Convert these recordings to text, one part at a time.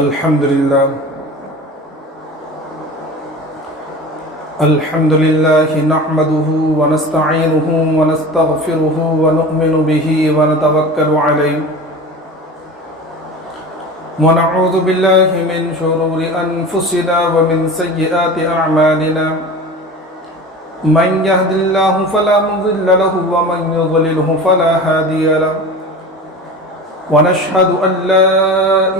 الحمد لله نحمده ونستعينه ونستغفره ونؤمن به ونتوكل عليه ونعوذ بالله من شرور أنفسنا ومن سيئات أعمالنا من يهد الله فلا مضل له ومن يضلله فلا هادي له ونشهد أن لا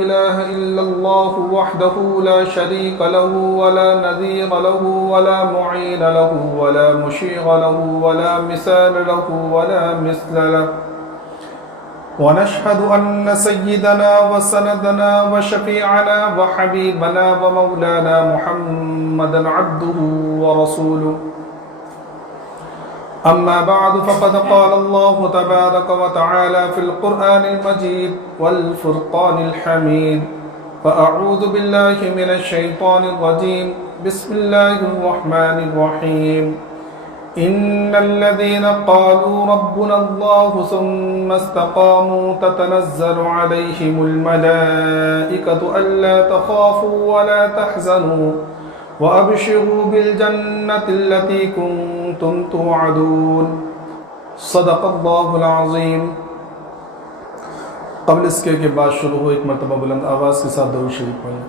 إله إلا الله وحده لا شريك له ولا نظير له ولا معين له ولا مشير له ولا مثال له ولا مثل له ونشهد أن سيدنا وسندنا وشفيعنا وحبيبنا ومولانا محمدا عبده ورسوله أما بعد فقد قال الله تبارك وتعالى في القرآن المجيد والفرقان الحميد فأعوذ بالله من الشيطان الرجيم بسم الله الرحمن الرحيم إن الذين قالوا ربنا الله ثم استقاموا تتنزل عليهم الملائكة ألا تخافوا ولا تحزنوا وأبشروا بالجنة التي كنتم توعدون صدق اللہ العظیم۔ قبل اس کے بعد شروع ہو ایک مرتبہ بلند آواز کے ساتھ درود شریف پڑھیں۔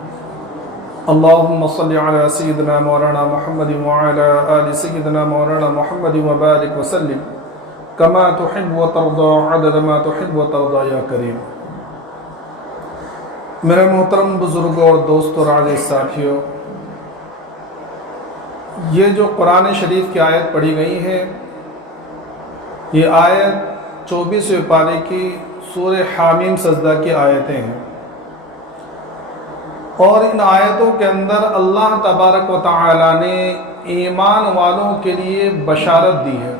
اللہم صلی علی سیدنا مولانا محمد وعلی آل سیدنا مولانا محمد وبارک وسلم کما تحب وترضى عدد ما تحب وترضى یا کریم۔ میرے محترم بزرگوں اور دوستوں اور عزیز ساتھیوں، یہ جو قرآن شریف کی آیت پڑھی گئی ہے، یہ آیت 24ویں پارے کی سورہ حامیم سجدہ کی آیتیں ہیں، اور ان آیتوں کے اندر اللہ تبارک و تعالی نے ایمان والوں کے لیے بشارت دی ہے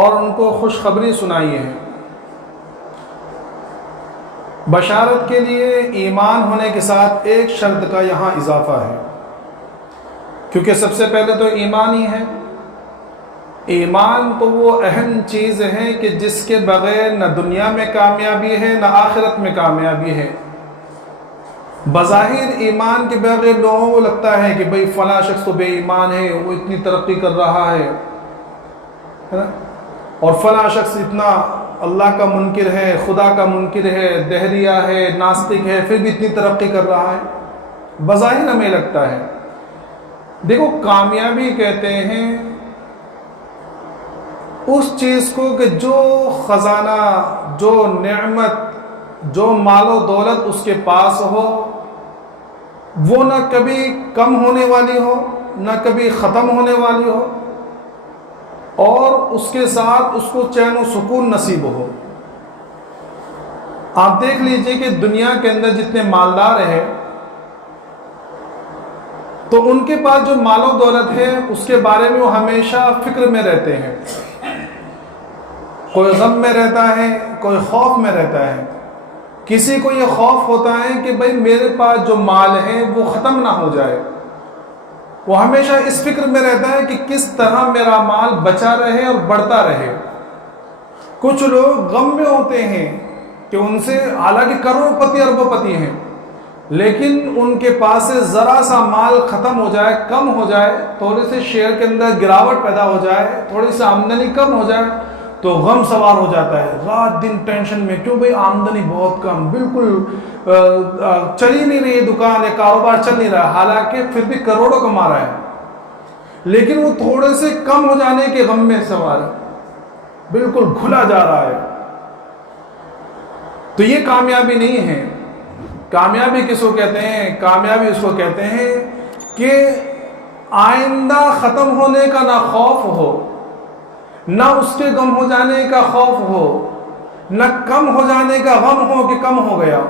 اور ان کو خوشخبری سنائی ہے۔ بشارت کے لیے ایمان ہونے کے ساتھ ایک شرط کا یہاں اضافہ ہے، کیونکہ سب سے پہلے تو ایمان ہی ہے۔ ایمان تو وہ اہم چیز ہے کہ جس کے بغیر نہ دنیا میں کامیابی ہے نہ آخرت میں کامیابی ہے۔ بظاہر ایمان کے بغیر لوگوں کو لگتا ہے کہ بھئی فلاں شخص تو بے ایمان ہے، وہ اتنی ترقی کر رہا ہے اور فلاں شخص اتنا اللہ کا منکر ہے، خدا کا منکر ہے، دہریہ ہے، ناستک ہے، پھر بھی اتنی ترقی کر رہا ہے۔ بظاہر ہمیں لگتا ہے۔ دیکھو، کامیابی کہتے ہیں اس چیز کو کہ جو خزانہ، جو نعمت، جو مال و دولت اس کے پاس ہو، وہ نہ کبھی کم ہونے والی ہو نہ کبھی ختم ہونے والی ہو، اور اس کے ساتھ اس کو چین و سکون نصیب ہو۔ آپ دیکھ لیجئے کہ دنیا کے اندر جتنے مالدار ہیں تو ان کے پاس جو مال و دولت ہے اس کے بارے میں وہ ہمیشہ فکر میں رہتے ہیں، کوئی غم میں رہتا ہے، کوئی خوف میں رہتا ہے۔ کسی کو یہ خوف ہوتا ہے کہ بھئی میرے پاس جو مال ہے وہ ختم نہ ہو جائے، وہ ہمیشہ اس فکر میں رہتا ہے کہ کس طرح میرا مال بچا رہے اور بڑھتا رہے۔ کچھ لوگ غم میں ہوتے ہیں کہ ان سے حالانکہ کروڑ پتی اربوں پتی ہیں، لیکن ان کے پاس سے ذرا سا مال ختم ہو جائے، کم ہو جائے، تھوڑے سے شیئر کے اندر گراوٹ پیدا ہو جائے، تھوڑی سی آمدنی کم ہو جائے تو غم سوار ہو جاتا ہے، رات دن ٹینشن میں، کیوں بھئی آمدنی بہت کم، بالکل چل ہی نہیں رہی دکان یا کاروبار چل نہیں رہا، حالانکہ پھر بھی کروڑوں کما رہا ہے، لیکن وہ تھوڑے سے کم ہو جانے کے غم میں سوار ہے، بالکل گھلا جا رہا ہے۔ تو یہ کامیابی نہیں ہے۔ کامیابی کس کو کہتے ہیں؟ کامیابی اس کو کہتے ہیں کہ آئندہ ختم ہونے کا نہ خوف ہو، نہ اس کے غم ہو جانے کا خوف ہو، نہ کم ہو جانے کا غم ہو کہ کم ہو گیا۔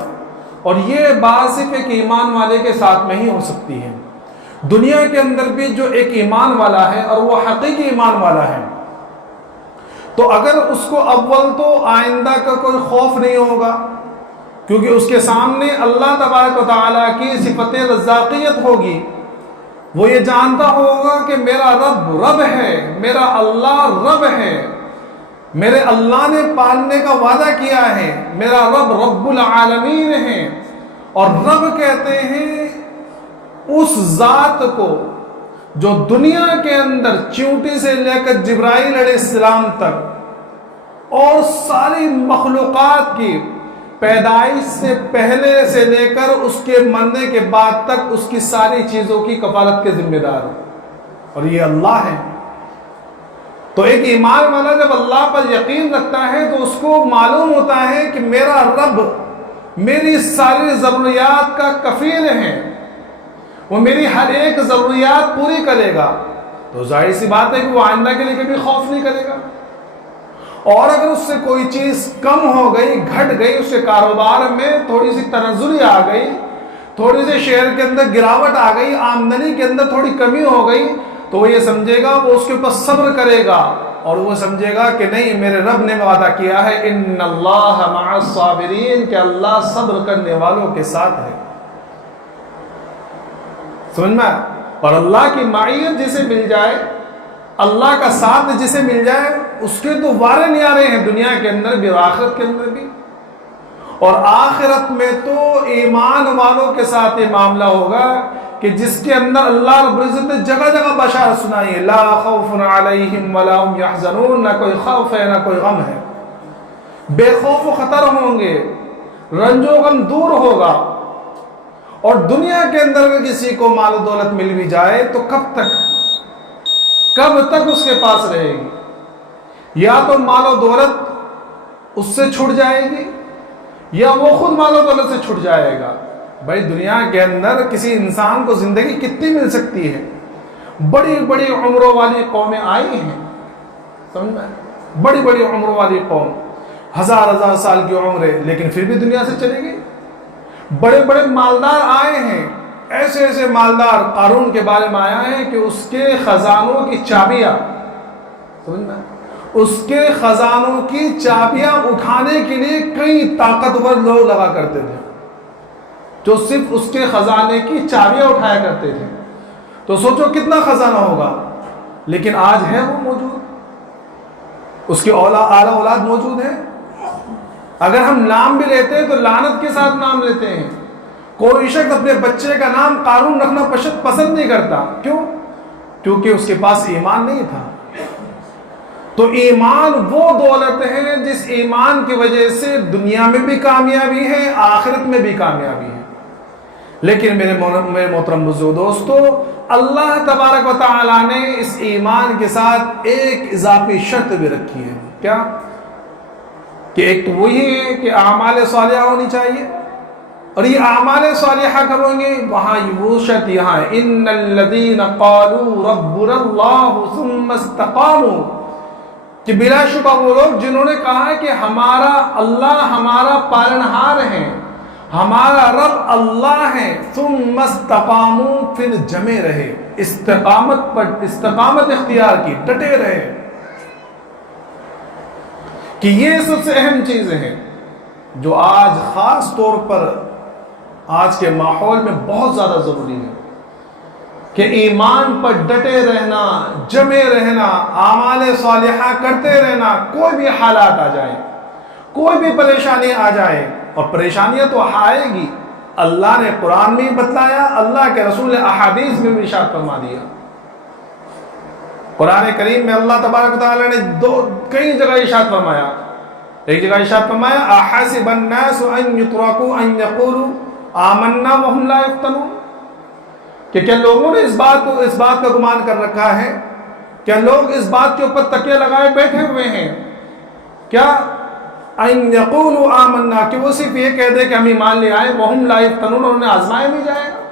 اور یہ بات صرف ایک ایمان والے کے ساتھ میں ہی ہو سکتی ہے۔ دنیا کے اندر بھی جو ایک ایمان والا ہے اور وہ حقیقی ایمان والا ہے، تو اگر اس کو اول تو آئندہ کا کوئی خوف نہیں ہوگا، کیونکہ اس کے سامنے اللہ تبارک و تعالیٰ کی صفت رزاقیت ہوگی، وہ یہ جانتا ہوگا کہ میرا رب رب ہے، میرا اللہ رب ہے، میرے اللہ نے پالنے کا وعدہ کیا ہے، میرا رب رب العالمین ہے۔ اور رب کہتے ہیں اس ذات کو جو دنیا کے اندر چیونٹی سے لے کر جبرائیل علیہ السلام تک اور ساری مخلوقات کی پیدائش سے پہلے سے لے کر اس کے مرنے کے بعد تک اس کی ساری چیزوں کی کفالت کے ذمہ دار ہو، اور یہ اللہ ہے۔ تو ایک ایمان والا جب اللہ پر یقین رکھتا ہے تو اس کو معلوم ہوتا ہے کہ میرا رب میری ساری ضروریات کا کفیل ہے، وہ میری ہر ایک ضروریات پوری کرے گا، تو ظاہر سی بات ہے کہ وہ آئندہ کے لیے کبھی خوف نہیں کرے گا۔ اور اگر اس سے کوئی چیز کم ہو گئی، گھٹ گئی، اس کے کاروبار میں تھوڑی سی تنزلی آ گئی، تھوڑی سی شیئر کے اندر گراوٹ آ گئی، آمدنی کے اندر تھوڑی کمی ہو گئی، تو وہ یہ سمجھے گا، وہ اس کے اوپر صبر کرے گا، اور وہ سمجھے گا کہ نہیں، میرے رب نے وعدہ کیا ہے ان اللہ مع الصابرین، کہ اللہ صبر کرنے والوں کے ساتھ ہے۔ سمجھ میں؟ اور اللہ کی معیت جسے مل جائے، اللہ کا ساتھ جسے مل جائے، اس کے تو وارے نیارے ہیں دنیا کے اندر بھی اور آخرت کے اندر بھی۔ اور آخرت میں تو ایمان والوں کے ساتھ یہ معاملہ ہوگا کہ جس کے اندر اللہ رب العزت نے جگہ جگہ بشارت سنائی ہے، لا خوف علیہم ولا هم یحزنون، نہ کوئی خوف ہے نہ کوئی غم ہے، بے خوف و خطر ہوں گے، رنج و غم دور ہوگا۔ اور دنیا کے اندر اگر کسی کو مال و دولت مل بھی جائے تو کب تک اس کے پاس رہے گی؟ یا تو مال و دولت اس سے چھٹ جائے گی، یا وہ خود مال و دولت سے چھٹ جائے گا۔ بھائی دنیا کے اندر کسی انسان کو زندگی کتنی مل سکتی ہے؟ بڑی بڑی عمروں والی قومیں آئی ہیں، سمجھ میں؟ بڑی بڑی عمروں والی قوم، ہزار سال کی عمریں، لیکن پھر بھی دنیا سے چلی گئی۔ بڑے بڑے مالدار آئے ہیں، ایسے مالدار، قارون کے بارے میں آیا ہے کہ اس کے خزانوں کی چابیاں، سمجھ میں؟ اس کے خزانوں کی چابیاں اٹھانے کے لیے کئی طاقتور لوگ لگا کرتے تھے جو صرف اس کے خزانے کی چابیاں اٹھایا کرتے تھے۔ تو سوچو کتنا خزانہ ہوگا، لیکن آج ہے وہ موجود، اس کے اعلیٰ اولاد موجود ہے۔ اگر ہم نام بھی لیتے ہیں تو لعنت کے ساتھ نام لیتے ہیں۔ کوئی شخص اپنے بچے کا نام قارون رکھنا پسند نہیں کرتا، کیوں؟ کیونکہ اس کے پاس ایمان نہیں تھا۔ تو ایمان وہ دولت ہے جس ایمان کی وجہ سے دنیا میں بھی کامیابی ہے، آخرت میں بھی کامیابی ہے۔ لیکن میرے محترم بزرگ دوستو، اللہ تبارک و تعالیٰ نے اس ایمان کے ساتھ ایک اضافی شرط بھی رکھی ہے۔ کیا؟ کہ ایک تو وہی ہے کہ اعمال صالحہ ہونی چاہیے، اور یہ اعمال صالحہ کب ہوں گے؟ وہاں وہ شرط یہاں ہے، ان الذین قالوا ربنا اللہ ثم استقاموا، کہ بلا شبہ وہ لوگ جنہوں نے کہا کہ ہمارا اللہ ہمارا پالنہار ہے، ہمارا رب اللہ ہے، ثم استقاموا، پھر جمے رہے، استقامت اختیار کی، ڈٹے رہے، کہ یہ سب سے اہم چیزیں ہیں جو آج خاص طور پر آج کے ماحول میں بہت زیادہ ضروری ہے، کہ ایمان پر ڈٹے رہنا، جمے رہنا، اعمال صالحہ کرتے رہنا، کوئی بھی حالات آ جائیں، کوئی بھی پریشانی آ جائے، اور پریشانیاں تو آئے گی، اللہ نے قرآن میں بتلایا، اللہ کے رسول نے احادیث میں بھی ارشاد فرما دیا۔ قرآن کریم میں اللہ تبارک و تعالیٰ نے کئی جگہ ارشاد فرمایا۔ ایک جگہ ارشاد فرمایا، احسب الناس ان یترکوا ان یقولوا آمنا وهم لا یفتنون، کہ کیا لوگوں نے اس بات کا گمان کر رکھا ہے، کیا لوگ اس بات کے اوپر تکیہ لگائے بیٹھے ہوئے ہیں، کیا ان یقولوا آمنا، کہ وہ صرف یہ کہہ دے کہ ہم ایمان لے آئے، وهم لا یفتنون، اور انہیں آزمایا نہیں جائے گا؟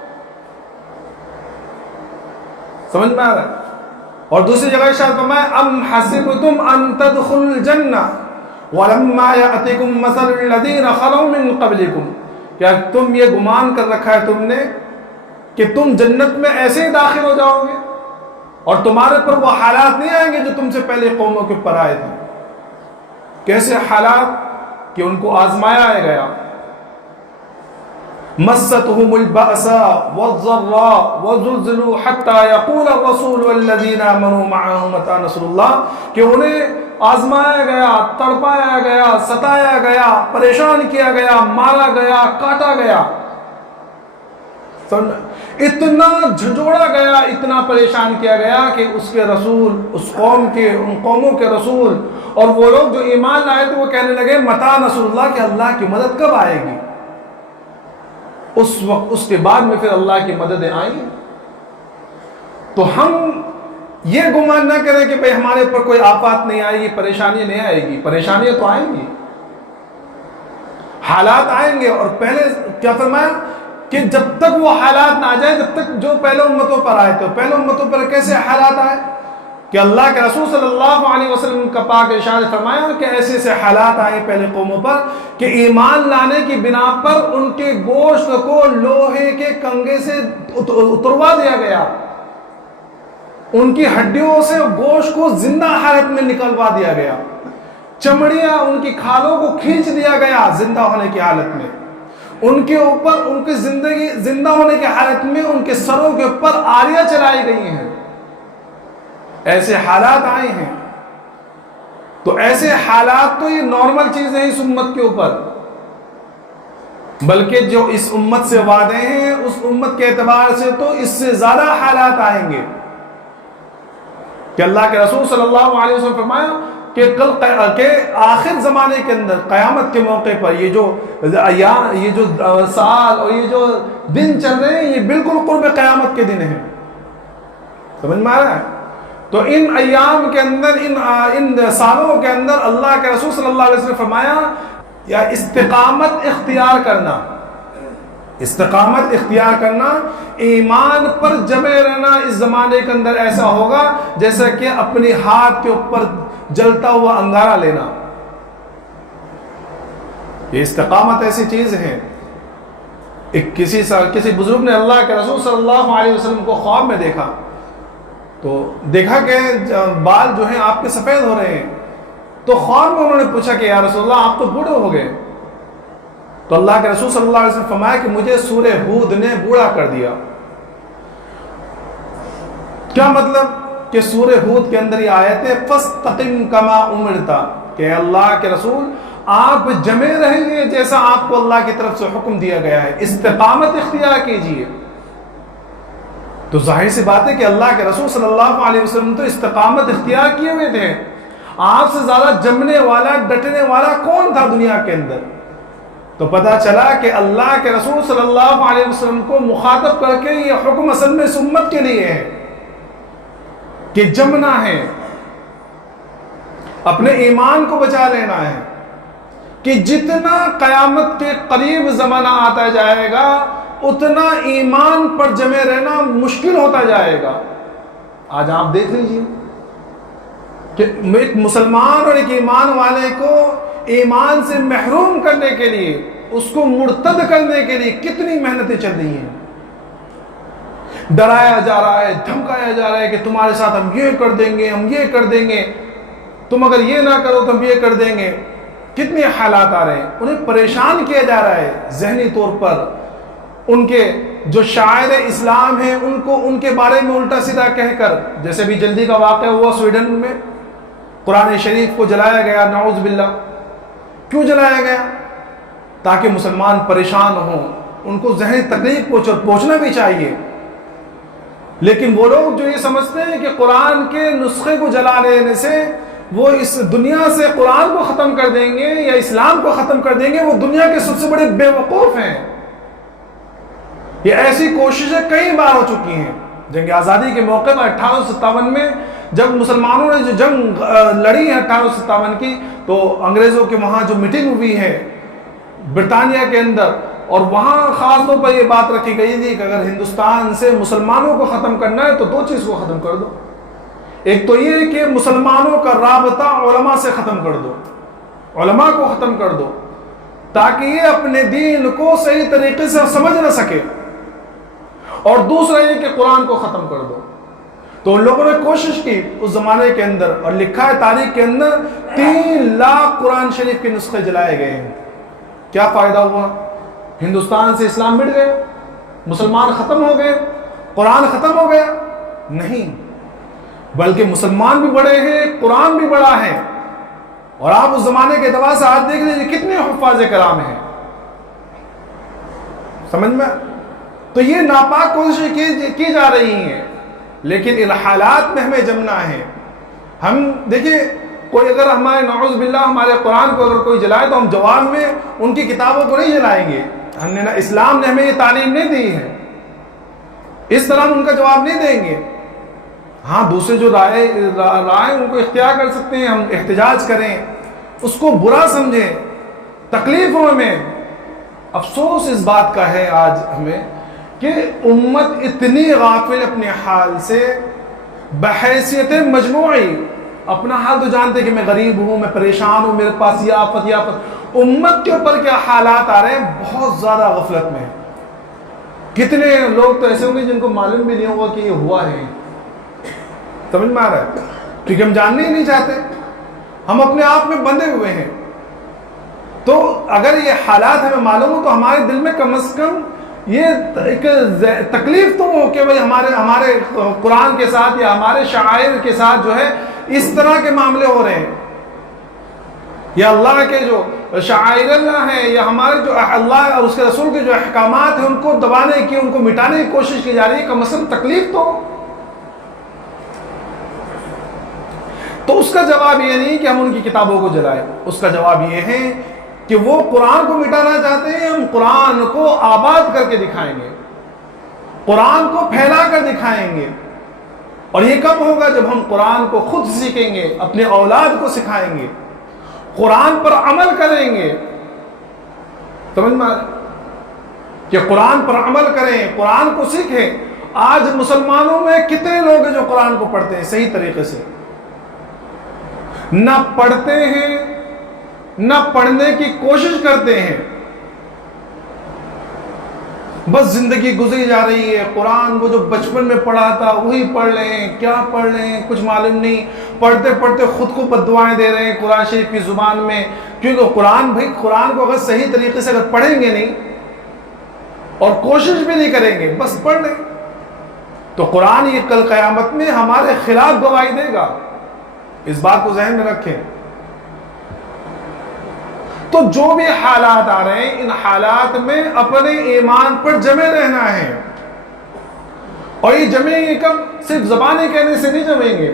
سمجھ میں آ رہا ہے؟ اور دوسری جگہ ارشاد فرمایا، ام حسبتم ان تدخلوا الجنہ ولما یأتکم مثل الذین خلوا من قبلکم، کیا تم یہ گمان کر رکھا ہے تم نے کہ تم جنت میں ایسے ہی داخل ہو جاؤ گے اور تمہارے پر وہ حالات نہیں آئیں گے جو تم سے پہلے قوموں کے اوپر آئے تھے؟ کیسے حالات؟ کہ ان کو آزمایا گیا، مستهم البأساء والضراء وزلزلوا حتى يقول الرسول والذين آمنوا معه متى نصر الله، کہ انہیں آزمایا گیا، تڑپایا گیا، ستایا گیا، پریشان کیا گیا، مارا گیا، کاٹا گیا، اتنا جھنجھوڑا گیا، اتنا پریشان کیا گیا کہ اس کے رسول، اس قوم کے، ان قوموں کے رسول اور وہ لوگ جو ایمان لائے تھے وہ کہنے لگے متى نصر اللہ، کہ اللہ کی مدد کب آئے گی؟ اس وقت اس کے بعد میں پھر اللہ کی مددیں آئیں۔ تو ہم یہ گمان نہ کریں کہ بھئی ہمارے پر کوئی آفات نہیں آئے گی، پریشانی نہیں آئے گی، پریشانیاں تو آئیں گی، حالات آئیں گے۔ اور پہلے کیا فرمایا کہ جب تک وہ حالات نہ آ جائیں، جب تک جو پہلے امتوں پر آئے تھے، پہلے امتوں پر کیسے حالات آئے کہ اللہ کے رسول صلی اللہ علیہ وسلم کا پاک ارشاد فرمایا کہ ایسے ایسے حالات آئے پہلے قوموں پر کہ ایمان لانے کی بنا پر ان کے گوشت کو لوہے کے کنگے سے اتروا دیا گیا، ان کی ہڈیوں سے گوشت کو زندہ حالت میں نکلوا دیا گیا، چمڑیاں ان کی کھالوں کو کھینچ دیا گیا زندہ ہونے کی حالت میں، ان کے اوپر ان کی زندگی زندہ ہونے کی حالت میں ان کے سروں کے اوپر آریاں چلائی گئی ہیں، ایسے حالات آئے ہیں۔ تو ایسے حالات تو یہ نارمل چیزیں ہیں اس امت کے اوپر، بلکہ جو اس امت سے وعدے ہیں اس امت کے اعتبار سے تو اس سے زیادہ حالات آئیں گے کہ اللہ کے رسول صلی اللہ علیہ وسلم فرمایا کہ آخر زمانے کے اندر قیامت کے موقع پر یہ جو سال اور یہ جو دن چل رہے ہیں یہ بالکل قرب قیامت کے دن ہیں، سمجھ میں آ رہا ہے؟ تو ان ایام کے اندر ان سالوں کے اندر اللہ کے رسول صلی اللہ علیہ وسلم فرمایا یا استقامت اختیار کرنا، استقامت اختیار کرنا، ایمان پر جمے رہنا اس زمانے کے اندر ایسا ہوگا جیسا کہ اپنے ہاتھ کے اوپر جلتا ہوا انگارہ لینا۔ یہ استقامت ایسی چیز ہے۔ ایک کسی بزرگ نے اللہ کے رسول صلی اللہ علیہ وسلم کو خواب میں دیکھا، تو دیکھا کہ بال جو ہیں آپ کے سفید ہو رہے ہیں، تو خواب میں انہوں نے پوچھا کہ یا رسول اللہ آپ تو بوڑھے ہو گئے، تو اللہ کے رسول صلی اللہ علیہ وسلم فرمایا کہ مجھے سورہ ہود نے بوڑھا کر دیا۔ کیا مطلب کہ سورہ ہود کے اندر یہ آیت ہے فَاسْتَقِمْ كَمَا أُمِرْتَ، کہ اللہ کے رسول آپ جمے رہیں جیسا آپ کو اللہ کی طرف سے حکم دیا گیا ہے، استقامت اختیار کیجئے۔ تو ظاہر سی بات ہے کہ اللہ کے رسول صلی اللہ علیہ وسلم تو استقامت اختیار کیے ہوئے تھے، آپ سے زیادہ جمنے والا ڈٹنے والا کون تھا دنیا کے اندر؟ تو پتہ چلا کہ اللہ کے رسول صلی اللہ علیہ وسلم کو مخاطب کر کے یہ حکم اصل میں اس امت کے لیے ہے کہ جمنا ہے، اپنے ایمان کو بچا لینا ہے، کہ جتنا قیامت کے قریب زمانہ آتا جائے گا اتنا ایمان پر جمے رہنا مشکل ہوتا جائے گا۔ آج آپ دیکھ لیجئے کہ ایک مسلمان اور ایک ایمان والے کو ایمان سے محروم کرنے کے لیے، اس کو مرتد کرنے کے لیے کتنی محنتیں چل رہی ہیں، ڈرایا جا رہا ہے، دھمکایا جا رہا ہے کہ تمہارے ساتھ ہم یہ کر دیں گے، ہم یہ کر دیں گے، تم اگر یہ نہ کرو تو ہم یہ کر دیں گے۔ کتنے حالات آ رہے ہیں، انہیں پریشان کیا جا رہا ہے ذہنی طور پر، ان کے جو شاعر اسلام ہیں ان کو ان کے بارے میں الٹا سیدھا کہہ کر، جیسے بھی جلدی کا واقعہ ہوا سویڈن میں، قرآن شریف کو جلایا گیا، نعوذ باللہ۔ کیوں جلایا گیا؟ تاکہ مسلمان پریشان ہوں، ان کو ذہنی تکلیف پہنچنا بھی چاہیے، لیکن وہ لوگ جو یہ سمجھتے ہیں کہ قرآن کے نسخے کو جلا لینے سے وہ اس دنیا سے قرآن کو ختم کر دیں گے یا اسلام کو ختم کر دیں گے، وہ دنیا کے سب سے بڑے بے وقوف ہیں۔ یہ ایسی کوششیں کئی بار ہو چکی ہیں۔ جنگ آزادی کے موقع پر 1857 میں جب مسلمانوں نے جو جنگ لڑی ہے 1857 کی، تو انگریزوں کے وہاں جو میٹنگ ہوئی ہے برطانیہ کے اندر، اور وہاں خاص طور پر یہ بات رکھی گئی تھی کہ اگر ہندوستان سے مسلمانوں کو ختم کرنا ہے تو دو چیز کو ختم کر دو۔ ایک تو یہ کہ مسلمانوں کا رابطہ علماء سے ختم کر دو، علماء کو ختم کر دو، تاکہ یہ اپنے دین کو صحیح طریقے سے سمجھ نہ سکے، اور دوسرا یہ کہ قرآن کو ختم کر دو۔ تو ان لوگوں نے کوشش کی اس زمانے کے اندر، اور لکھا ہے تاریخ کے اندر 3 لاکھ قرآن شریف کے نسخے جلائے گئے ہیں۔ کیا فائدہ ہوا؟ ہندوستان سے اسلام مٹ گئے، مسلمان ختم ہو گئے، قرآن ختم ہو گیا؟ نہیں، بلکہ مسلمان بھی بڑے ہیں، قرآن بھی بڑا ہے۔ اور آپ اس زمانے کے اعتبار سے آج دیکھ لیجیے کتنے حفاظ کلام ہیں، سمجھ میں؟ تو یہ ناپاک کوششیں کی جا رہی ہیں، لیکن ان حالات میں ہمیں جمنا ہے۔ ہم دیکھیں، کوئی اگر ہمارے نعوذ باللہ ہمارے قرآن کو اگر کوئی جلائے تو ہم جواب میں ان کی کتابوں کو نہیں جلائیں گے۔ ہم نے اسلام نے ہمیں یہ تعلیم نہیں دی ہے، اس طرح ہم ان کا جواب نہیں دیں گے۔ ہاں، دوسرے جو رائے ان کو اختیار کر سکتے ہیں، ہم احتجاج کریں، اس کو برا سمجھیں، تکلیف ہو ہمیں۔ افسوس اس بات کا ہے آج ہمیں کہ امت اتنی غافل اپنے حال سے، بحیثیت مجموعی اپنا حال تو جانتے کہ میں غریب ہوں، میں پریشان ہوں، میرے پاس یہ آفت یہ آفت، امت کے اوپر کیا حالات آ رہے ہیں، بہت زیادہ غفلت میں۔ کتنے لوگ تو ایسے ہوں گے جن کو معلوم بھی نہیں ہوگا کہ یہ ہوا ہے، سمجھ میں آ رہا ہے؟ کیونکہ ہم جاننے ہی نہیں چاہتے، ہم اپنے آپ میں بندھے ہوئے ہیں۔ تو اگر یہ حالات ہمیں معلوم ہو تو ہمارے دل میں کم از کم یہ ایک تکلیف تو ہو کہ بھائی ہمارے قرآن کے ساتھ یا ہمارے شعائر کے ساتھ جو ہے اس طرح کے معاملے ہو رہے ہیں، یا اللہ کے جو شعائر اللہ ہیں، یا ہمارے جو اللہ اور اس کے رسول کے جو احکامات ہیں ان کو دبانے کی، ان کو مٹانے کی کوشش کی جا رہی ہے، کم از کم تکلیف تو اس کا جواب یہ نہیں کہ ہم ان کی کتابوں کو جلائیں، اس کا جواب یہ ہے کہ وہ قرآن کو مٹانا چاہتے ہیں، ہم قرآن کو آباد کر کے دکھائیں گے، قرآن کو پھیلا کر دکھائیں گے۔ اور یہ کب ہوگا؟ جب ہم قرآن کو خود سیکھیں گے، اپنے اولاد کو سکھائیں گے، قرآن پر عمل کریں گے۔ سمجھ میں کہ قرآن پر عمل کریں، قرآن کو سیکھیں۔ آج مسلمانوں میں کتنے لوگ ہیں جو قرآن کو پڑھتے ہیں صحیح طریقے سے؟ نہ پڑھتے ہیں، نہ پڑھنے کی کوشش کرتے ہیں، بس زندگی گزری جا رہی ہے۔ قرآن وہ جو بچپن میں پڑھا تھا وہی پڑھ لیں، کیا پڑھ لیں کچھ معلوم نہیں، پڑھتے پڑھتے خود کو بد دعائیں دے رہے ہیں قرآن شریف کی زبان میں، کیونکہ قرآن کو اگر صحیح طریقے سے اگر پڑھیں گے نہیں اور کوشش بھی نہیں کریں گے، بس پڑھ لیں، تو قرآن یہ کل قیامت میں ہمارے خلاف گواہی دے گا۔ اس بات کو ذہن میں رکھیں۔ تو جو بھی حالات آ رہے ہیں، ان حالات میں اپنے ایمان پر جمے رہنا ہے، اور یہ جمیں گے کب؟ صرف زبانیں کہنے سے نہیں جمیں گے،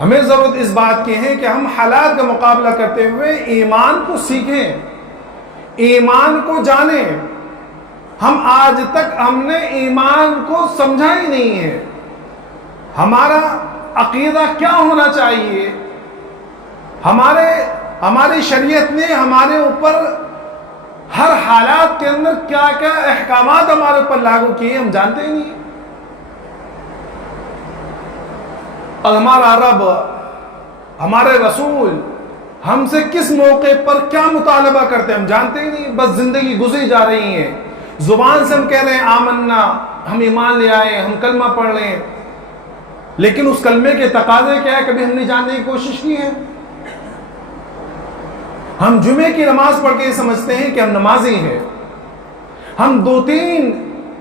ہمیں ضرورت اس بات کی ہے کہ ہم حالات کا مقابلہ کرتے ہوئے ایمان کو سیکھیں، ایمان کو جانیں۔ ہم آج تک ہم نے ایمان کو سمجھا ہی نہیں ہے، ہمارا عقیدہ کیا ہونا چاہیے، ہماری شریعت نے ہمارے اوپر ہر حالات کے اندر کیا کیا احکامات ہمارے اوپر لاگو کیے ہم جانتے ہی نہیں۔ اور ہمارا رب، ہمارے رسول ہم سے کس موقع پر کیا مطالبہ کرتے ہم جانتے ہی نہیں، بس زندگی گزری جا رہی ہے، زبان سے ہم کہہ رہے ہیں آمنا، ہم ایمان لے آئے، ہم کلمہ پڑھ رہے ہیں، لیکن اس کلمے کے تقاضے کیا ہے کبھی ہم نے جاننے کی کوشش کی ہے؟ ہم جمعے کی نماز پڑھ کے یہ سمجھتے ہیں کہ ہم نمازی ہیں، ہم 2-3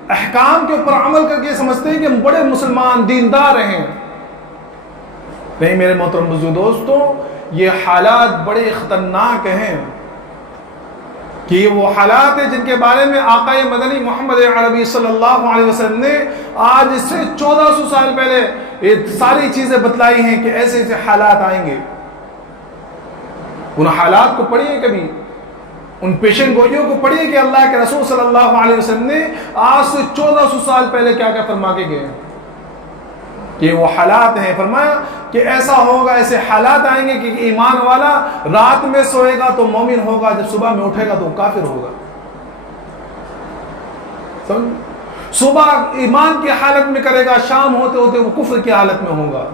احکام کے اوپر عمل کر کے سمجھتے ہیں کہ ہم بڑے مسلمان دیندار ہیں۔ نہیں میرے محترم بزرگ دوستوں، یہ حالات بڑے خطرناک ہیں، کہ یہ وہ حالات ہیں جن کے بارے میں آقا مدنی محمد عربی صلی اللہ علیہ وسلم نے آج سے 1400 سال پہلے یہ ساری چیزیں بتلائی ہیں کہ ایسے ایسے حالات آئیں گے۔ ان حالات کو پڑھیے، کبھی ان پیشن گوئیوں کو پڑھیے کہ اللہ کے رسول صلی اللہ علیہ وسلم نے آج سے 1400 سال پہلے کیا کیا فرما کے گئے، کہ وہ حالات ہیں۔ فرمایا کہ ایسا ہوگا، ایسے حالات آئیں گے کہ ایمان والا رات میں سوئے گا تو مومن ہوگا، جب صبح میں اٹھے گا تو کافر ہوگا۔ صبح ایمان کی حالت میں کرے گا، شام ہوتے ہوتے وہ کفر کی حالت میں ہوگا۔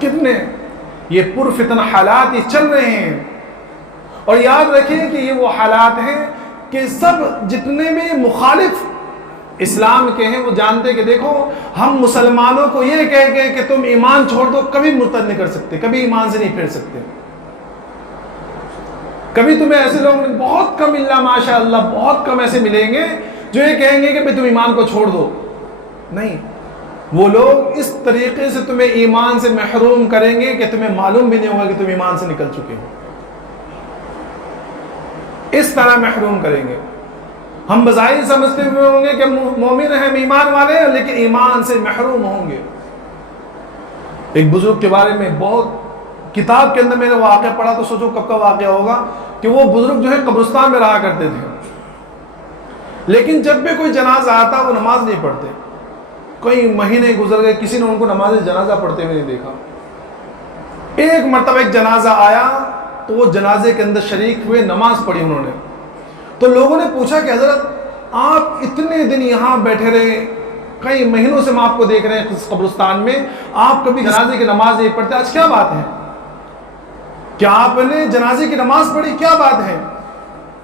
کتنے یہ پرفتن حالات یہ چل رہے ہیں، اور یاد رکھیں کہ یہ وہ حالات ہیں کہ سب جتنے بھی مخالف اسلام کے ہیں وہ جانتے کہ دیکھو ہم مسلمانوں کو یہ کہہ گئے کہ تم ایمان چھوڑ دو، کبھی مرتد نہیں کر سکتے، کبھی ایمان سے نہیں پھر سکتے۔ کبھی تمہیں ایسے لوگ بہت کم، اللہ ماشاء اللہ بہت کم ایسے ملیں گے جو یہ کہیں گے کہ بھئی تم ایمان کو چھوڑ دو. نہیں، وہ لوگ اس طریقے سے تمہیں ایمان سے محروم کریں گے کہ تمہیں معلوم بھی نہیں ہوگا کہ تم ایمان سے نکل چکے ہو. اس طرح محروم کریں گے. ہم بظاہر سمجھتے ہوئے ہوں گے کہ مومن ہیں، ایمان والے ہیں، لیکن ایمان سے محروم ہوں گے. ایک بزرگ کے بارے میں بہت کتاب کے اندر میں نے واقعہ پڑھا تو سوچو کب کا واقعہ ہوگا کہ وہ بزرگ جو ہے قبرستان میں رہا کرتے تھے، لیکن جب بھی کوئی جنازہ آتا وہ نماز نہیں پڑھتے. کئی مہینے گزر گئے، کسی نے ان کو نماز جنازہ پڑھتے ہوئے نہیں دیکھا. ایک مرتبہ ایک جنازہ آیا تو وہ جنازے کے اندر شریک ہوئے، نماز پڑھی انہوں نے. تو لوگوں نے پوچھا کہ حضرت آپ اتنے دن یہاں بیٹھے رہے، کئی مہینوں سے ہم آپ کو دیکھ رہے ہیں اس قبرستان میں، آپ کبھی جنازے کی نماز نہیں پڑھتے، آج کیا بات ہے؟ کیا آپ نے جنازے کی نماز پڑھی؟ کیا بات ہے؟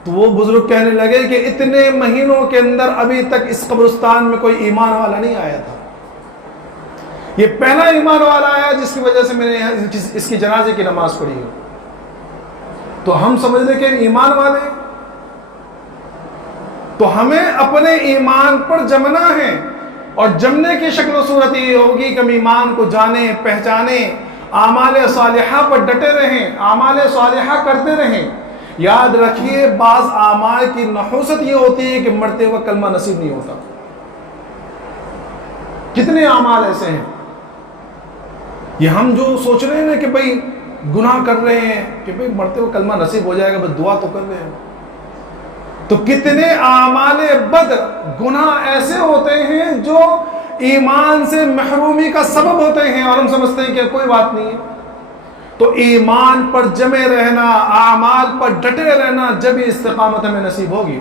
تو وہ بزرگ کہنے لگے کہ اتنے مہینوں کے اندر ابھی تک اس قبرستان میں کوئی ایمان والا نہیں آیا تھا. یہ پہلا ایمان والا آیا جس کی وجہ سے میں نے اس کی جنازے کی نماز پڑھی ہے. تو ہم سمجھ لیں کہ ایمان والے، تو ہمیں اپنے ایمان پر جمنا ہے، اور جمنے کی شکل و صورت یہ ہوگی کہ ہم ایمان کو جانیں، پہچانیں، اعمال صالحہ پر ڈٹے رہیں، اعمال صالحہ کرتے رہیں. یاد رکھیے بعض اعمال کی نحوست یہ ہوتی ہے کہ مرتے وقت کلمہ نصیب نہیں ہوتا. کتنے اعمال ایسے ہیں، یہ ہم جو سوچ رہے ہیں نا کہ بھئی گناہ کر رہے ہیں کہ بھئی مرتے وقت کلمہ نصیب ہو جائے گا، بس دعا تو کر رہے ہیں. تو کتنے اعمال بد، گناہ ایسے ہوتے ہیں جو ایمان سے محرومی کا سبب ہوتے ہیں، اور ہم سمجھتے ہیں کہ کوئی بات نہیں ہے. تو ایمان پر جمے رہنا، اعمال پر ڈٹے رہنا، جب یہ استقامت ہمیں نصیب ہوگی.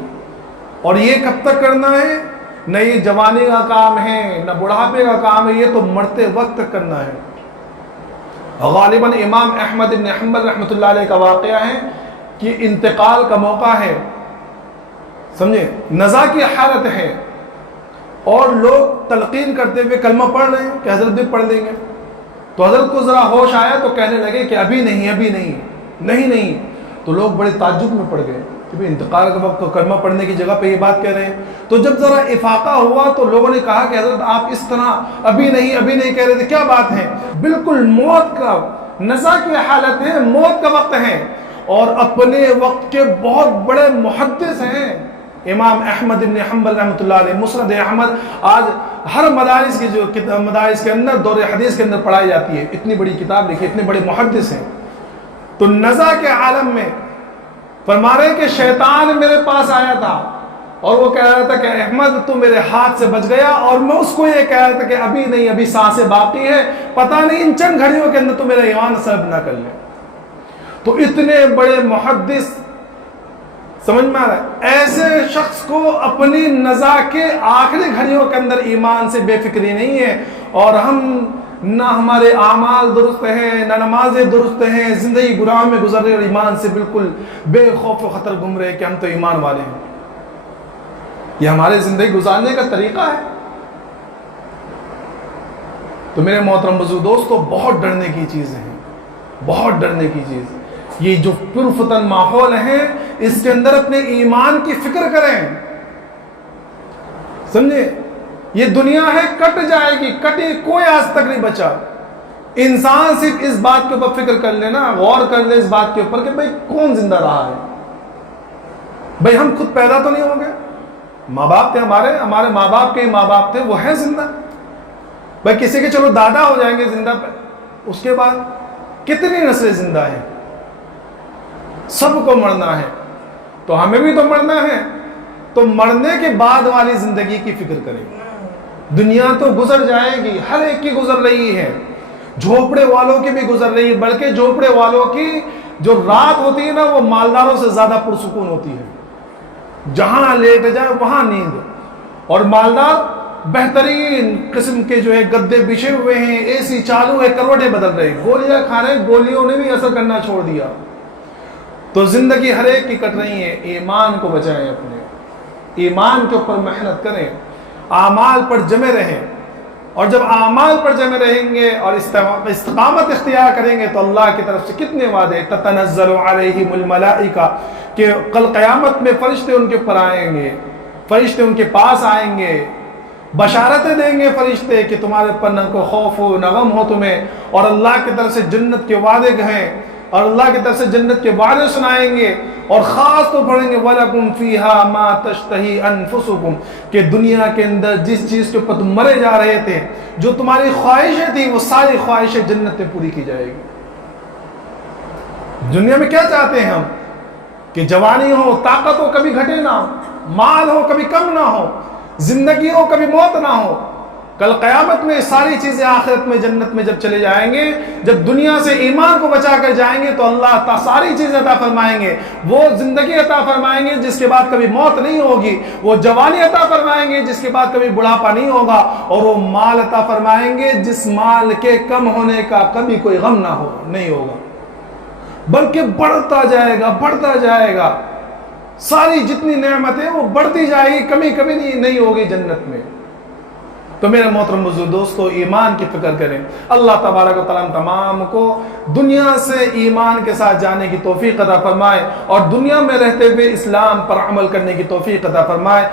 اور یہ کب تک کرنا ہے؟ نہ یہ جوانی کا کام ہے، نہ بڑھاپے کا کام ہے، یہ تو مرتے وقت تک کرنا ہے. غالباً امام احمد بن حنبل رحمۃ اللہ علیہ کا واقعہ ہے کہ انتقال کا موقع ہے، سمجھے، نزا کی حالت ہے، اور لوگ تلقین کرتے ہوئے کلمہ پڑھ رہے ہیں کہ حضرت بھی پڑھ لیں گے. تو حضرت کو ذرا ہوش آیا تو کہنے لگے کہ ابھی نہیں، ابھی نہیں، نہیں نہیں. تو لوگ بڑے تعجب میں پڑ گئے کہ بھئی انتقال کے وقت کلمہ پڑھنے کی جگہ پہ یہ بات کہہ رہے ہیں. تو جب ذرا افاقہ ہوا تو لوگوں نے کہا کہ حضرت آپ اس طرح ابھی نہیں، ابھی نہیں کہہ رہے تھے، کیا بات ہے؟ بالکل موت کا، نزا کی حالت ہے، موت کا وقت ہے، اور اپنے وقت کے بہت بڑے محدث ہیں امام احمد بن حنبل رحمۃ اللہ علیہ. مسند احمد آج ہر مدارس کی جو مدارس کے اندر دور حدیث کے اندر پڑھائی جاتی ہے. اتنی بڑی کتاب لکھی، اتنے بڑے محدث ہیں. تو نزا کے عالم میں فرما رہے کہ شیطان میرے پاس آیا تھا اور وہ کہہ رہا تھا کہ احمد تو میرے ہاتھ سے بچ گیا، اور میں اس کو یہ کہہ رہا تھا کہ ابھی نہیں، ابھی سانسیں باقی ہے، پتہ نہیں ان چند گھڑیوں کے اندر تو میرا ایمان سلب نہ کر لے. تو اتنے بڑے محدث، سمجھ میں آ رہا ہے، ایسے شخص کو اپنی نزا کے آخری گھڑیوں کے اندر ایمان سے بے فکری نہیں ہے. اور ہم نہ ہمارے اعمال درست ہیں، نہ نمازیں درست ہیں، زندگی گناہ میں گزر رہے اور ایمان سے بالکل بے خوف و خطر گھوم رہے کہ ہم تو ایمان والے ہیں. یہ ہمارے زندگی گزارنے کا طریقہ ہے. تو میرے محترم بزرگ دوستو، بہت ڈرنے کی چیزیں ہیں، بہت ڈرنے کی چیز. یہ جو پرفتن ماحول ہے اس کے اندر اپنے ایمان کی فکر کریں. سمجھے، یہ دنیا ہے کٹ جائے گی، کٹی کوئی آج تک نہیں بچا. انسان صرف اس بات کے اوپر فکر کر لینا، غور کر لے اس بات کے اوپر کہ بھئی کون زندہ رہا ہے. بھئی ہم خود پیدا تو نہیں ہوں گے، ماں باپ تھے ہمارے ماں باپ کے ماں باپ تھے، وہ ہیں زندہ. بھئی کسی کے چلو دادا ہو جائیں گے زندہ، اس کے بعد کتنی نسلیں زندہ ہیں. سب کو مرنا ہے، تو ہمیں بھی تو مرنا ہے. تو مرنے کے بعد والی زندگی کی فکر کریں. دنیا تو گزر جائے گی، ہر ایک کی گزر رہی ہے، جھوپڑے والوں کی بھی گزر رہی ہے. بلکہ جھوپڑے والوں کی جو رات ہوتی ہے نا، وہ مالداروں سے زیادہ پرسکون ہوتی ہے. جہاں لیٹ جائے وہاں نیند. اور مالدار بہترین قسم کے جو ہے گدے بچھے ہوئے ہیں، اے سی چالو ہے، کروٹیں بدل رہے ہیں، گولیاں کھا رہے ہیں، گولیوں نے بھی اثر کرنا چھوڑ دیا. تو زندگی ہر ایک کی کٹ رہی ہے. ایمان کو بچائیں، اپنے ایمان کے اوپر محنت کریں، اعمال پر جمے رہیں. اور جب اعمال پر جمے رہیں گے اور استقامت اختیار کریں گے تو اللہ کی طرف سے کتنے وعدے، تتنزل علیہم الملائکہ، کہ کل قیامت میں فرشتے ان کے اوپر آئیں گے، فرشتے ان کے پاس آئیں گے، بشارتیں دیں گے فرشتے کہ تمہارے پر نہ کوئی خوف ہو نہ غم ہو تمہیں، اور اللہ کی طرف سے جنت کے وعدے کہیں، اور اللہ کی طرف سے جنت کے وعدے سنائیں گے، اور خاص تو پڑھیں گے وَلَكُمْ فِيهَا مَا تَشْتَهِي أَنفُسُكُمْ، کہ دنیا کے اندر جس چیز کے اوپر تم مرے جا رہے تھے، جو تمہاری خواہشیں تھیں، وہ ساری خواہشیں جنت میں پوری کی جائے گی۔ دنیا میں کیا چاہتے ہیں ہم؟ کہ جوانی ہو، طاقت ہو، کبھی گھٹے نہ ہو، مال ہو کبھی کم نہ ہو، زندگی ہو کبھی موت نہ ہو۔ کل قیامت میں ساری چیزیں آخرت میں جنت میں جب چلے جائیں گے، جب دنیا سے ایمان کو بچا کر جائیں گے تو اللہ ساری چیزیں عطا فرمائیں گے۔ وہ زندگی عطا فرمائیں گے جس کے بعد کبھی موت نہیں ہوگی، وہ جوانی عطا فرمائیں گے جس کے بعد کبھی بڑھاپا نہیں ہوگا، اور وہ مال عطا فرمائیں گے جس مال کے کم ہونے کا کبھی کوئی غم نہ ہو، نہیں ہوگا، بلکہ بڑھتا جائے گا، بڑھتا جائے گا۔ ساری جتنی نعمتیں وہ بڑھتی جائے گی، کمی کبھی نہیں ہوگی جنت میں۔ تو میرے محترم بزرگ دوستو، ایمان کی فکر کریں۔ اللہ تبارک و تعالیٰ تمام کو دنیا سے ایمان کے ساتھ جانے کی توفیق عطا فرمائے، اور دنیا میں رہتے ہوئے اسلام پر عمل کرنے کی توفیق عطا فرمائے۔